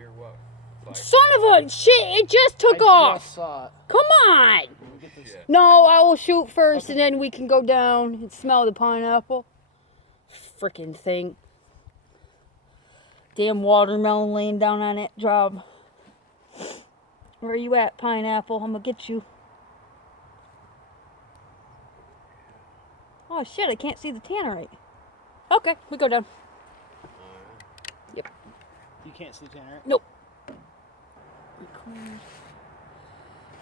your what? Son of a shit! It just took off. I just saw it. Come on. Shit. No, I will shoot first, and then we can go down and smell the pineapple. Freaking thing. Damn watermelon laying down on that job. Where are you at, pineapple? I'm gonna get you. Oh shit, I can't see the tannerite. Okay, we go down. Yep. You can't see tannerite? Nope.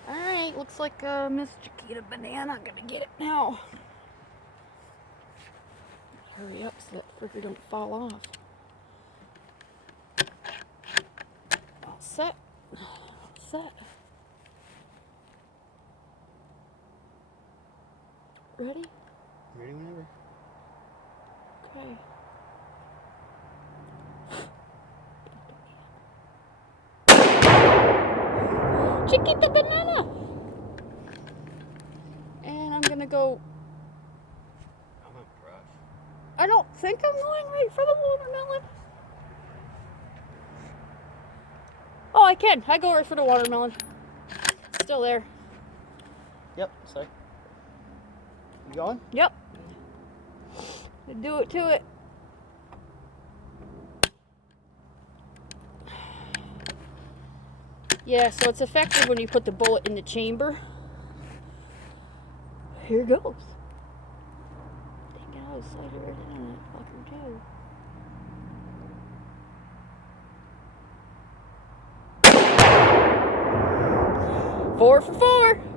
Alright, looks like Miss Chiquita Banana gonna get it now. Hurry up so that fricker don't fall off. All set. All set. Ready? Ready whenever. Okay. Chiquita Banana! And I'm gonna go. I'm impressed. I don't think I'm going right for the watermelon. Oh, I can. I go right for the watermelon. Still there. Yep, sorry. You going? Yep. Do it to it. Yeah, so it's effective when you put the bullet in the chamber. Here goes. Dang it, I was sliding right in on that fucker too. 4 for 4.